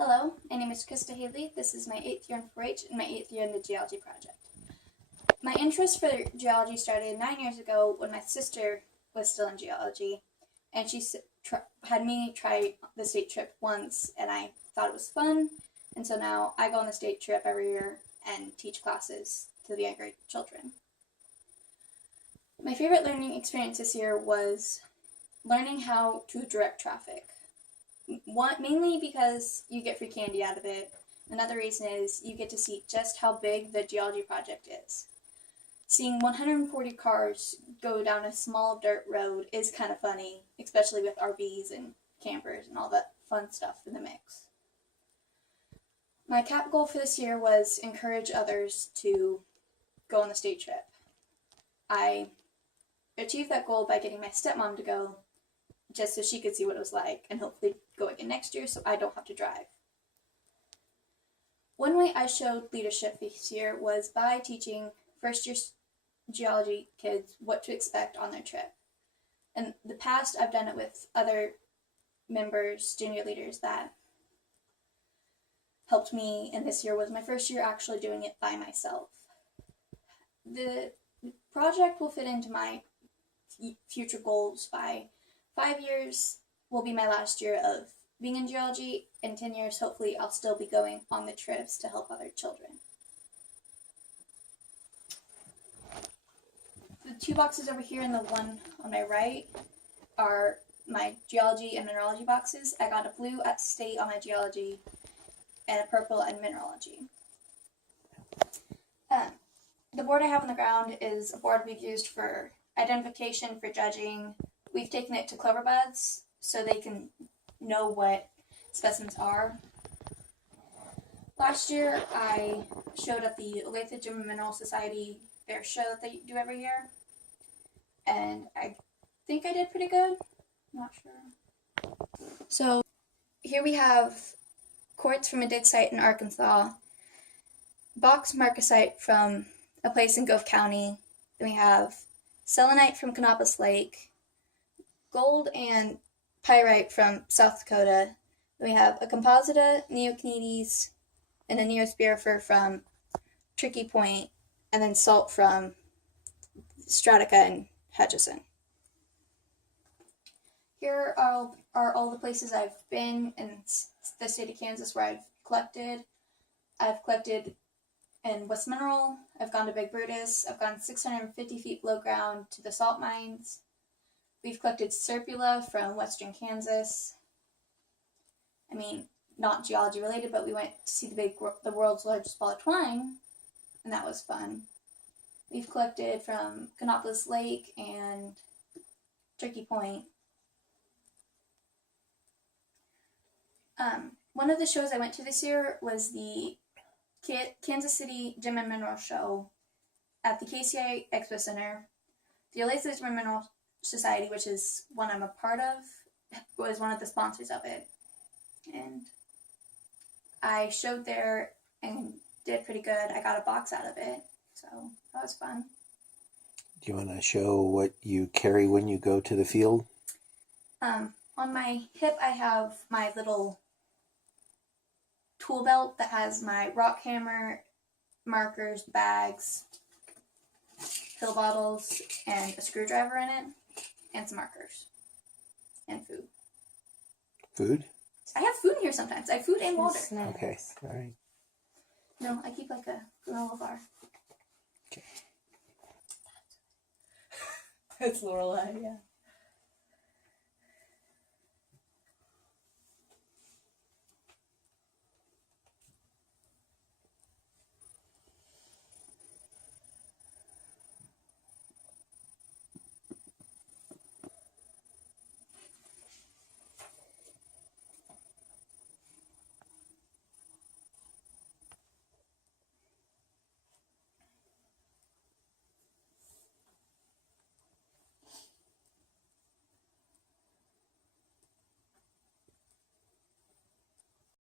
Hello, my name is Krista. This is my 8th year in 4-H and my 8th year in the Geology project. My interest for geology started 9 years ago when my sister was still in geology, and she had me try the state trip once, and I thought it was fun, and so now I go on the state trip every year and teach classes to the younger children. My favorite learning experience this year was learning how to direct traffic. Mainly because you get free candy out of it. Another reason is you get to see just how big the geology project is. Seeing 140 cars go down a small dirt road is kind of funny, especially with RVs and campers and all that fun stuff in the mix. My cap goal for this year was encourage others to go on the state trip. I achieved that goal by getting my stepmom to go, just so she could see what it was like, and hopefully go again next year so I don't have to drive. One way I showed leadership this year was by teaching first-year geology kids what to expect on their trip. In the past, I've done it with other members, junior leaders, that helped me, and this year was my first year actually doing it by myself. The project will fit into my future goals. By 5 years will be my last year of being in geology. In 10 years, hopefully, I'll still be going on the trips to help other children. The two boxes over here and the one on my right are my geology and mineralogy boxes. I got a blue at state on my geology and a purple in mineralogy. The board I have on the ground is a board we've used for identification, for judging. We've taken it to clover buds so they can know what specimens are. Last year, I showed at the Olathe Gem and Mineral Society fair show that they do every year, and I think I did pretty good. I'm not sure. So here we have quartz from a dig site in Arkansas, box marcasite from a place in Gove County. Then we have selenite from Canopus Lake, gold and pyrite from South Dakota. Then we have a composita, neocnides, and a neospirifer from Tricky Point, and then salt from Stratica and Hutchison. Here are all the places I've been in the state of Kansas where I've collected. I've collected in West Mineral, I've gone to Big Brutus, I've gone 650 feet below ground to the salt mines. We've collected serpula from western Kansas. I mean, not geology related, but we went to see the world's largest ball of twine, and that was fun. We've collected from Canopus Lake and Tricky Point. One of the shows I went to this year was the Kansas City Gem and Mineral Show at the KCI Expo Center. The Olathe Gem and Mineral Society, which is one I'm a part of, was one of the sponsors of it. And I showed there and did pretty good. I got a box out of it, so that was fun. Do you want to show what you carry when you go to the field? On my hip, I have my little tool belt that has my rock hammer, markers, bags, pill bottles, and a screwdriver in it, and some markers, and food. Food? I have food in here sometimes. I have food and water. Okay, all right. No, I keep like a granola bar. Okay. That's Lorelai, yeah.